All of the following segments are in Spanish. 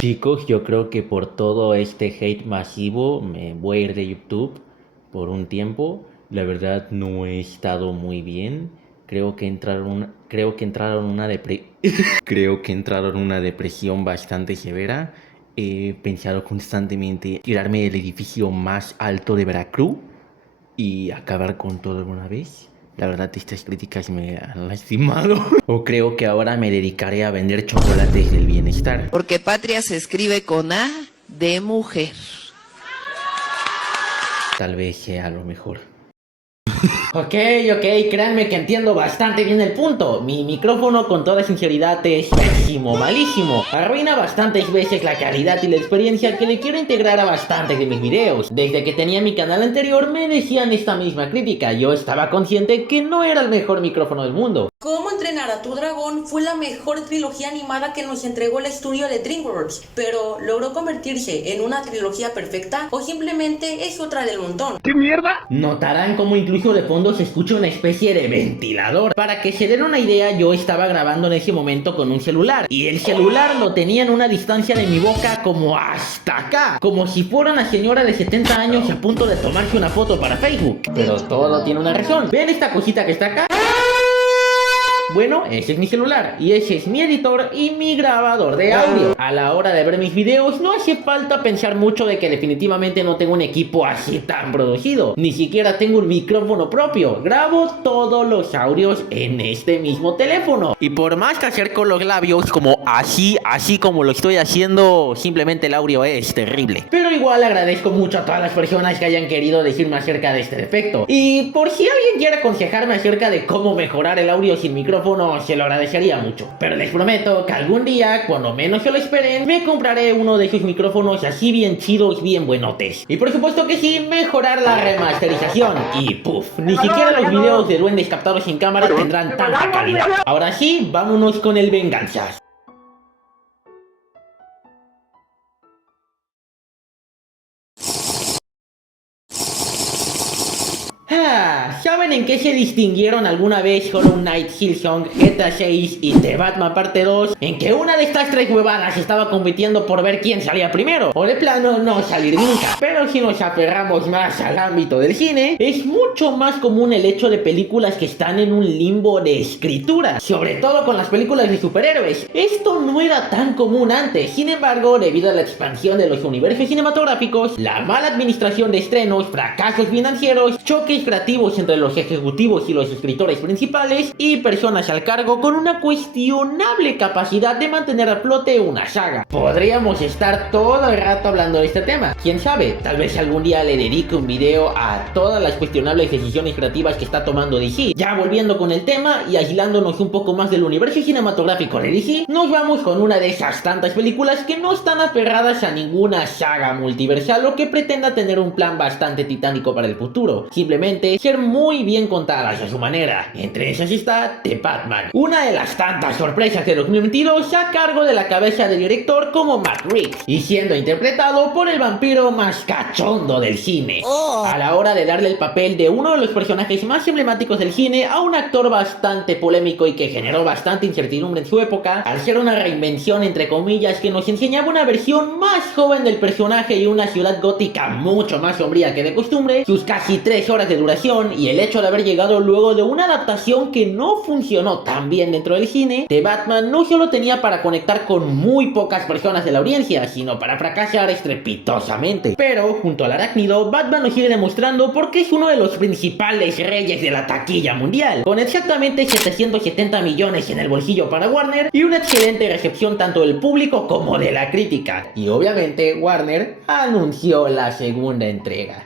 Chicos, yo creo que por todo este hate masivo me voy a ir de YouTube por un tiempo. La verdad no he estado muy bien. Creo que entraron una depresión bastante severa. He pensado constantemente tirarme del edificio más alto de Veracruz y acabar con todo de una vez. La verdad, estas críticas me han lastimado. O creo que ahora me dedicaré a vender chocolates del bienestar. Porque patria se escribe con A de mujer. Tal vez sea lo mejor. Ok, créanme que entiendo bastante bien el punto. Mi micrófono, con toda sinceridad, es pésimo, malísimo. Arruina bastantes veces la calidad y la experiencia que le quiero integrar a bastantes de mis videos. Desde que tenía mi canal anterior me decían esta misma crítica. Yo estaba consciente que no era el mejor micrófono del mundo. Cómo entrenar a tu dragón fue la mejor trilogía animada que nos entregó el estudio de DreamWorks, pero ¿logró convertirse en una trilogía perfecta o simplemente es otra del montón? ¿Qué mierda? Notarán como incluso de fondo se escucha una especie de ventilador. Para que se den una idea, yo estaba grabando en ese momento con un celular y el celular lo tenía en una distancia de mi boca como hasta acá, como si fuera una señora de 70 años a punto de tomarse una foto para Facebook. Pero todo tiene una razón. ¿Ven esta cosita que está acá? Bueno, ese es mi celular y ese es mi editor y mi grabador de audio. A la hora de ver mis videos no hace falta pensar mucho de que definitivamente no tengo un equipo así tan producido. Ni siquiera tengo un micrófono propio. Grabo todos los audios en este mismo teléfono. Y por más que hacer con los labios como así como lo estoy haciendo, simplemente el audio es terrible. Pero igual agradezco mucho a todas las personas que hayan querido decirme acerca de este defecto. Y por si alguien quiere aconsejarme acerca de cómo mejorar el audio sin micrófono, se lo agradecería mucho. Pero les prometo que algún día, cuando menos se lo esperen, me compraré uno de esos micrófonos así bien chidos, bien buenotes. Y por supuesto que sí, mejorar la remasterización. Y puff, ni siquiera los videos de duendes captados sin cámara tendrán tanta calidad. Ahora sí, vámonos con el venganzas. ¿Saben en qué se distinguieron alguna vez Hollow Knight, Hillsong, GTA 6 y The Batman Parte 2? En que una de estas tres huevadas estaba compitiendo por ver quién salía primero, o de plano no salir nunca. Pero si nos aferramos más al ámbito del cine, es mucho más común el hecho de películas que están en un limbo de escritura, sobre todo con las películas de superhéroes. Esto no era tan común antes, sin embargo, debido a la expansión de los universos cinematográficos, la mala administración de estrenos, fracasos financieros, choques creativos entre los ejecutivos y los escritores principales y personas al cargo con una cuestionable capacidad de mantener a flote una saga. Podríamos estar todo el rato hablando de este tema. Quién sabe, tal vez algún día le dedique un video a todas las cuestionables decisiones creativas que está tomando DC. Ya volviendo con el tema y aislándonos un poco más del universo cinematográfico de DC, nos vamos con una de esas tantas películas que no están aferradas a ninguna saga multiversal o que pretenda tener un plan bastante titánico para el futuro. Simplemente ser muy bien contadas a su manera. Entre esas está The Batman, una de las tantas sorpresas de 2022 a cargo de la cabeza del director como Matt Reeves y siendo interpretado por el vampiro más cachondo del cine. A la hora de darle el papel de uno de los personajes más emblemáticos del cine a un actor bastante polémico y que generó bastante incertidumbre en su época, al ser una reinvención entre comillas que nos enseñaba una versión más joven del personaje y una ciudad gótica mucho más sombría que de costumbre, sus casi 3 horas de duración y el hecho de haber llegado luego de una adaptación que no funcionó tan bien dentro del cine, The Batman no solo tenía para conectar con muy pocas personas de la audiencia, sino para fracasar estrepitosamente. Pero, junto al arácnido, Batman nos sigue demostrando por qué es uno de los principales reyes de la taquilla mundial, con exactamente 770 millones en el bolsillo para Warner y una excelente recepción tanto del público como de la crítica. Y obviamente, Warner anunció la segunda entrega.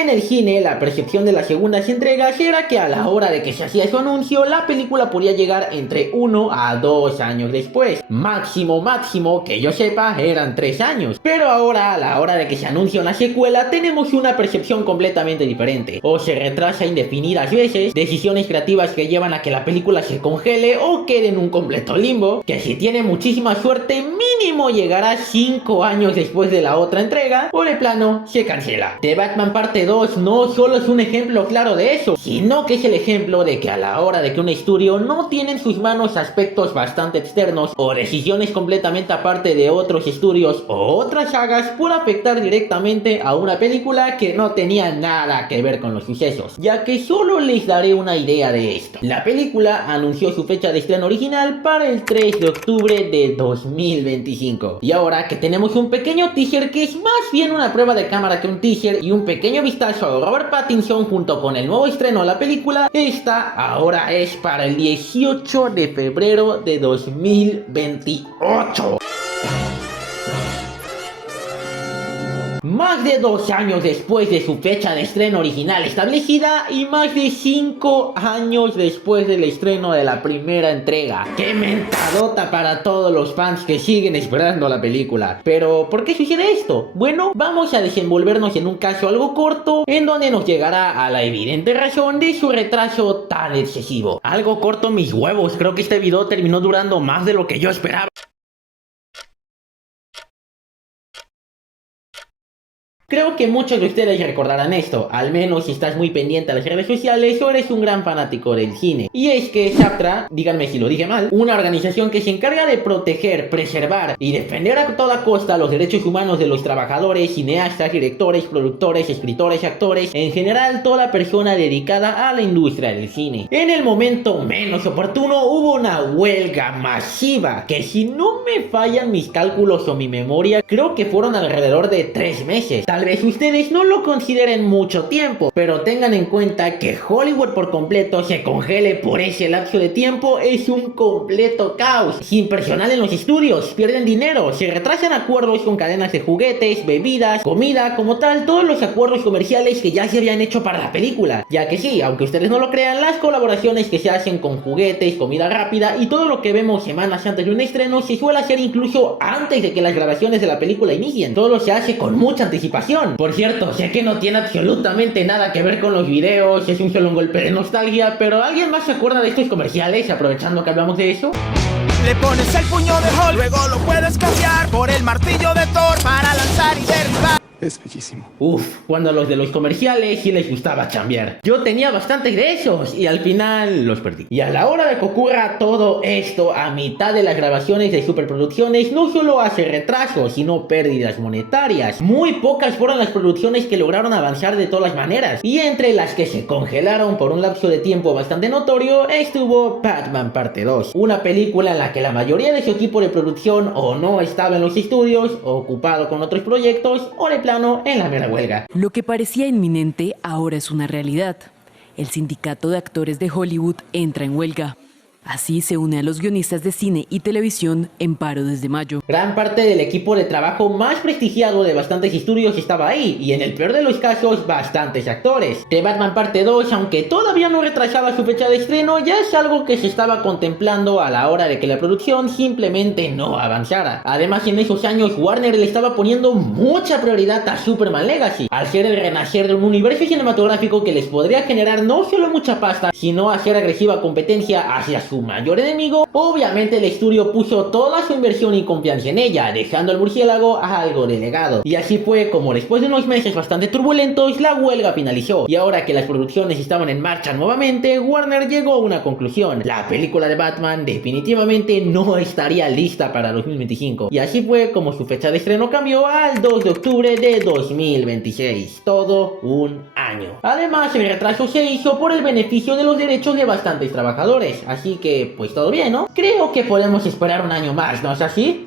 En el cine, la percepción de las segundas entregas era que a la hora de que se hacía su anuncio, la película podía llegar entre 1 a 2 años después. Máximo, que yo sepa, eran 3 años. Pero ahora, a la hora de que se anuncia una secuela, tenemos una percepción completamente diferente. O se retrasa indefinidas veces, decisiones creativas que llevan a que la película se congele o quede en un completo limbo, que si tiene muchísima suerte, mínimo llegará 5 años después de la otra entrega, o de plano se cancela. The Batman Parte 2 no solo es un ejemplo claro de eso, sino que es el ejemplo de que a la hora de que un estudio no tiene en sus manos aspectos bastante externos o decisiones completamente aparte de otros estudios o otras sagas, puede afectar directamente a una película que no tenía nada que ver con los sucesos, ya que solo les daré una idea de esto. La película anunció su fecha de estreno original para el 3 de octubre de 2025, y ahora que tenemos un pequeño teaser que es más bien una prueba de cámara que un teaser y un pequeño vistazo a Robert Pattinson junto con el nuevo estreno de la película, esta ahora es para el 18 de febrero de 2028. Más de 2 años después de su fecha de estreno original establecida y más de 5 años después del estreno de la primera entrega. ¡Qué mentadota para todos los fans que siguen esperando la película! Pero, ¿por qué sucede esto? Bueno, vamos a desenvolvernos en un caso algo corto en donde nos llegará a la evidente razón de su retraso tan excesivo. Algo corto mis huevos, creo que este video terminó durando más de lo que yo esperaba. Creo que muchos de ustedes recordarán esto, al menos si estás muy pendiente a las redes sociales o eres un gran fanático del cine. Y es que SAG-AFTRA, díganme si lo dije mal, una organización que se encarga de proteger, preservar y defender a toda costa los derechos humanos de los trabajadores, cineastas, directores, productores, escritores, actores, en general toda persona dedicada a la industria del cine. En el momento menos oportuno hubo una huelga masiva, que si no me fallan mis cálculos o mi memoria, creo que fueron alrededor de 3 meses. Tal vez ustedes no lo consideren mucho tiempo, pero tengan en cuenta que Hollywood por completo se congele por ese lapso de tiempo es un completo caos. Sin personal en los estudios, pierden dinero, se retrasan acuerdos con cadenas de juguetes, bebidas, comida, como tal, todos los acuerdos comerciales que ya se habían hecho para la película. Ya que sí, aunque ustedes no lo crean, las colaboraciones que se hacen con juguetes, comida rápida y todo lo que vemos semanas antes de un estreno se suele hacer incluso antes de que las grabaciones de la película inicien. Todo se hace con mucha anticipación. Por cierto, sé que no tiene absolutamente nada que ver con los videos, es un solo golpe de nostalgia, pero ¿alguien más se acuerda de estos comerciales, aprovechando que hablamos de eso? Le pones el puño de Hulk, luego lo puedes cambiar por el martillo de Thor para lanzar y derribar. Es bellísimo. Uf, cuando a los de los comerciales sí les gustaba chambear. Yo tenía bastantes de esos y al final los perdí. Y a la hora de que ocurra todo esto, a mitad de las grabaciones de superproducciones, no solo hace retrasos, sino pérdidas monetarias. Muy pocas fueron las producciones que lograron avanzar de todas las maneras. Y entre las que se congelaron por un lapso de tiempo bastante notorio, estuvo Batman Parte 2. Una película en la que la mayoría de su equipo de producción o no estaba en los estudios, o ocupado con otros proyectos, o de en la mera huelga. Lo que parecía inminente ahora es una realidad. El sindicato de actores de Hollywood entra en huelga. Así se une a los guionistas de cine y televisión en paro desde mayo. Gran parte del equipo de trabajo más prestigiado de bastantes estudios estaba ahí, y en el peor de los casos, bastantes actores. The Batman Parte 2, aunque todavía no retrasaba su fecha de estreno, ya es algo que se estaba contemplando a la hora de que la producción simplemente no avanzara. Además, en esos años, Warner le estaba poniendo mucha prioridad a Superman Legacy, al ser el renacer de un universo cinematográfico que les podría generar no solo mucha pasta, sino hacer agresiva competencia hacia su mayor enemigo. Obviamente el estudio puso toda su inversión y confianza en ella, dejando al murciélago algo de legado. Y así fue como después de unos meses bastante turbulentos, la huelga finalizó. Y ahora que las producciones estaban en marcha nuevamente, Warner llegó a una conclusión: la película de Batman definitivamente no estaría lista para 2025. Y así fue como su fecha de estreno cambió al 2 de octubre de 2026. Todo un año. Además, el retraso se hizo por el beneficio de los derechos de bastantes trabajadores. Así que, pues todo bien, ¿no? Creo que podemos esperar un año más, ¿no es así?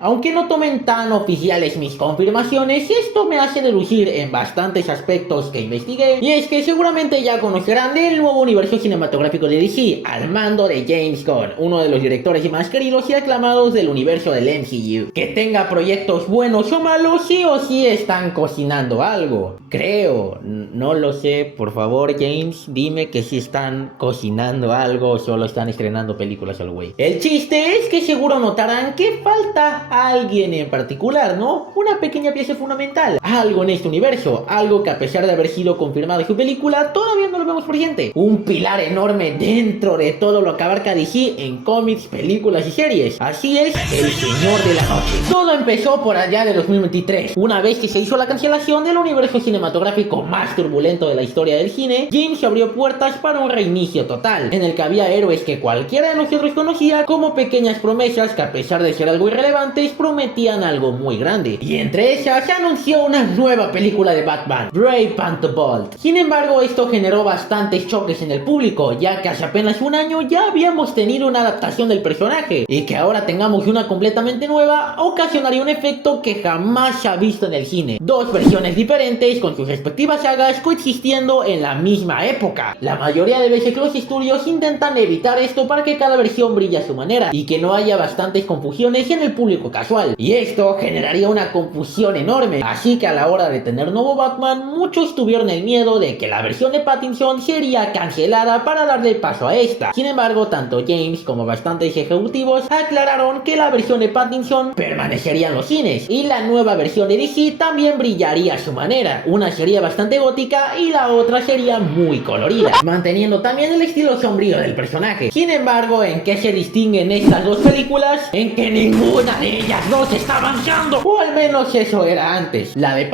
Aunque no tomen tan oficiales mis confirmaciones, esto me hace deducir en bastantes aspectos que investigué, y es que seguramente ya conocerán del nuevo universo cinematográfico de DC, al mando de James Gunn, uno de los directores más queridos y aclamados del universo del MCU. Que tenga proyectos buenos o malos, sí o sí están cocinando algo. Creo, no lo sé, por favor James, dime que sí están cocinando algo o solo están estrenando películas al güey. El chiste es que seguro notarán que falta alguien en particular, ¿no? Una pequeña pieza fundamental, algo en este universo, algo que a pesar de haber sido confirmado en su película, todavía no lo vemos presente. Un pilar enorme dentro de todo lo que abarca DC en cómics, películas y series. Así es, el Señor de la Noche. Todo empezó por allá de 2023, una vez que se hizo la cancelación del universo cinematográfico más turbulento de la historia del cine. James abrió puertas para un reinicio total, en el que había héroes que cualquiera de nosotros conocía como pequeñas promesas que a pesar de ser algo irrelevante prometían algo muy grande, y entre esas se anunció una nueva película de Batman, Brave and the Bold. Sin embargo, esto generó bastantes choques en el público, ya que hace apenas un año ya habíamos tenido una adaptación del personaje, y que ahora tengamos una completamente nueva ocasionaría un efecto que jamás se ha visto en el cine. Dos versiones diferentes con sus respectivas sagas coexistiendo en la misma época. La mayoría de veces los estudios intentan evitar esto para que cada versión brille a su manera y que no haya bastantes confusiones en el público casual, y esto generaría una confusión enorme. Así que a la hora de tener nuevo Batman, muchos tuvieron el miedo de que la versión de Pattinson sería cancelada para darle paso a esta. Sin embargo, tanto James como bastantes ejecutivos aclararon que la versión de Pattinson permanecería en los cines, y la nueva versión de DC también brillaría a su manera. Una sería bastante gótica y la otra sería muy colorida, manteniendo también el estilo sombrío del personaje. Sin embargo, ¿en qué se distinguen estas dos películas? En que ninguna de ellas dos está avanzando, o al menos eso era antes. La de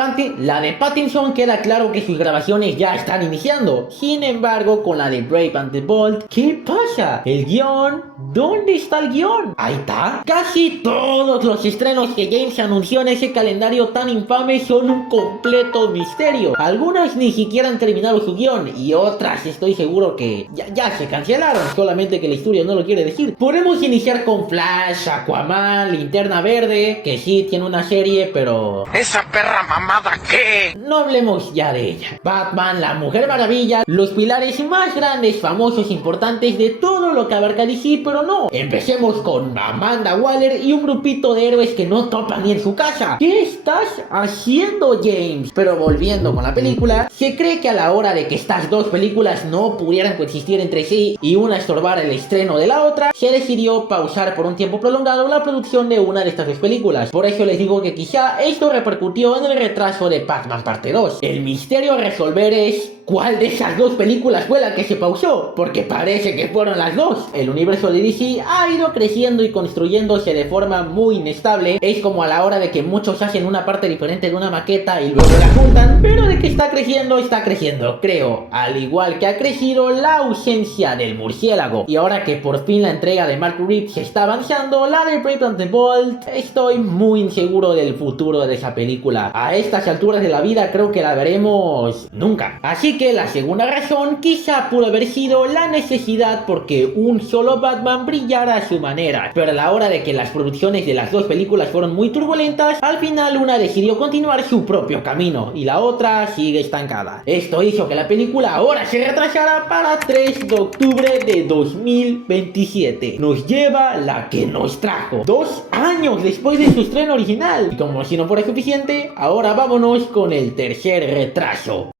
Pattinson queda claro que sus grabaciones ya están iniciando. Sin embargo, con la de Brave and the Bold, ¿qué pasa? ¿El guión? ¿Dónde está el guión? Ahí está. Casi todos los estrenos que James anunció en ese calendario tan infame son un completo misterio. Algunas ni siquiera han terminado su guión, y otras estoy seguro que ya se cancelaron, solamente que el estudio no lo quiere decir. Podemos iniciar con Flash, Aquaman, Linterna Verde, que sí tiene una serie, pero... ¿Esa perra mamada qué? no hablemos ya de ella. Batman, la Mujer Maravilla, los pilares más grandes, famosos, importantes de todo lo que abarca DC, pero no. Empecemos con Amanda Waller y un grupito de héroes que no topan ni en su casa. ¿Qué estás haciendo, James? Pero volviendo con la película, se cree que a la hora de que estas dos películas no pudieran coexistir entre sí y una estorbara el estreno de la otra, se decidió pausar por un tiempo prolongado la producción de una de estas dos películas. Por eso les digo que quizá esto repercutió en el retraso de Batman parte 2. El misterio a resolver es ¿cuál de esas dos películas fue la que se pausó? Porque parece que fueron las dos. El universo de DC ha ido creciendo y construyéndose de forma muy inestable. Es como a la hora de que muchos hacen una parte diferente de una maqueta y luego la juntan, pero de que está creciendo, creo. Al igual que ha crecido la ausencia del murciélago. Y ahora que por fin la entrega de Mark Reeves está avanzando, la de Brave and the Bold, estoy muy inseguro del futuro de esa película. A estas alturas de la vida creo que la veremos nunca. Así que la segunda razón quizá pudo haber sido la necesidad porque un solo Batman brillara a su manera. Pero a la hora de que las producciones de las dos películas fueron muy turbulentas, al final una decidió continuar su propio camino y la otra sigue estancada. Esto hizo que la película ahora se retrasara para 3 de octubre de 2027. Nos lleva la que nos trajo 2 años después de su estreno original. Y como si no fuera suficiente, ahora vámonos con el tercer retraso.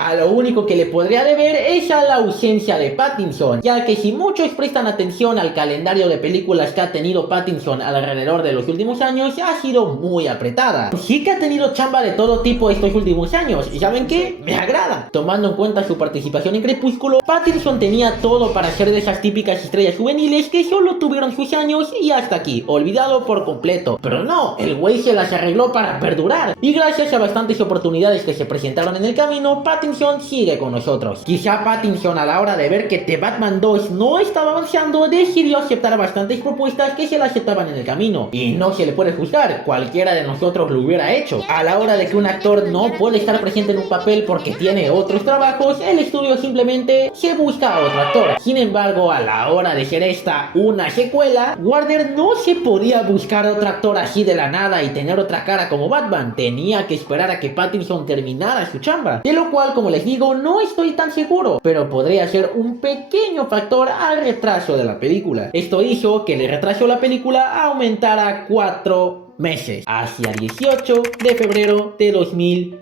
A lo único que le podría deber es a la ausencia de Pattinson, ya que si muchos prestan atención al calendario de películas que ha tenido Pattinson alrededor de los últimos años, ha sido muy apretada. Sí que ha tenido chamba de todo tipo estos últimos años, y ¿saben qué? Me agrada. Tomando en cuenta su participación en Crepúsculo, Pattinson tenía todo para ser de esas típicas estrellas juveniles que solo tuvieron sus años y hasta aquí, olvidado por completo. Pero no, el güey se las arregló para perdurar, y gracias a bastantes oportunidades que se presentaron en el camino, Pattinson Pattinson sigue con nosotros. Quizá Pattinson, a la hora de ver que The Batman 2 no estaba avanzando, decidió aceptar bastantes propuestas que se le aceptaban en el camino. Y no se le puede juzgar, cualquiera de nosotros lo hubiera hecho. A la hora de que un actor no puede estar presente en un papel porque tiene otros trabajos, el estudio simplemente se busca a otro actor. Sin embargo, a la hora de ser esta una secuela, Warner no se podía buscar a otro actor así de la nada y tener otra cara como Batman. Tenía que esperar a que Pattinson terminara su chamba, de lo cual, como les digo, no estoy tan seguro, pero podría ser un pequeño factor al retraso de la película. Esto hizo que el retraso de la película aumentara 4 meses, hacia el 18 de febrero de 2028.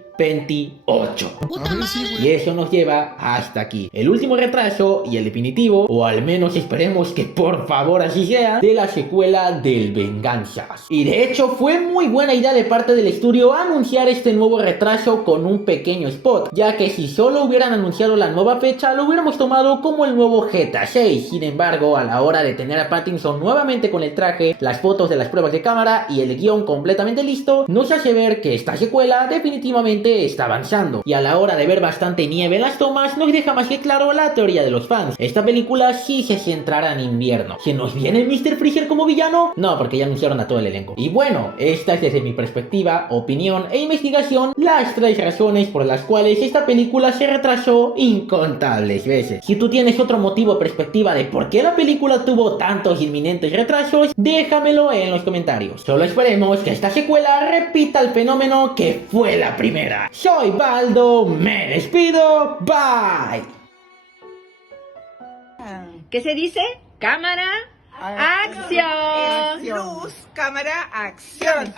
Y eso nos lleva hasta aquí. El último retraso y el definitivo, o al menos esperemos que por favor así sea, de la secuela del Venganzas. Y de hecho fue muy buena idea de parte del estudio anunciar este nuevo retraso con un pequeño spot, ya que si solo hubieran anunciado la nueva fecha lo hubiéramos tomado como el nuevo GTA 6. Sin embargo, a la hora de tener a Pattinson nuevamente con el traje, las fotos de las pruebas de cámara y el guión completamente listo, nos hace ver que esta secuela definitivamente está avanzando. Y a la hora de ver bastante nieve en las tomas, nos deja más que claro la teoría de los fans. Esta película sí se centrará en invierno. ¿Se nos viene el Mr. Freezer como villano? No, porque ya anunciaron a todo el elenco. Y bueno, esta es desde mi perspectiva, opinión e investigación las 3 razones por las cuales esta película se retrasó incontables veces. Si tú tienes otro motivo o perspectiva de por qué la película tuvo tantos inminentes retrasos, déjamelo en los comentarios. Solo esperemos que esta secuela repita el fenómeno que fue la primera. Soy Baldo, me despido, bye. ¿Qué se dice? Cámara, acción. Luz, cámara, acción.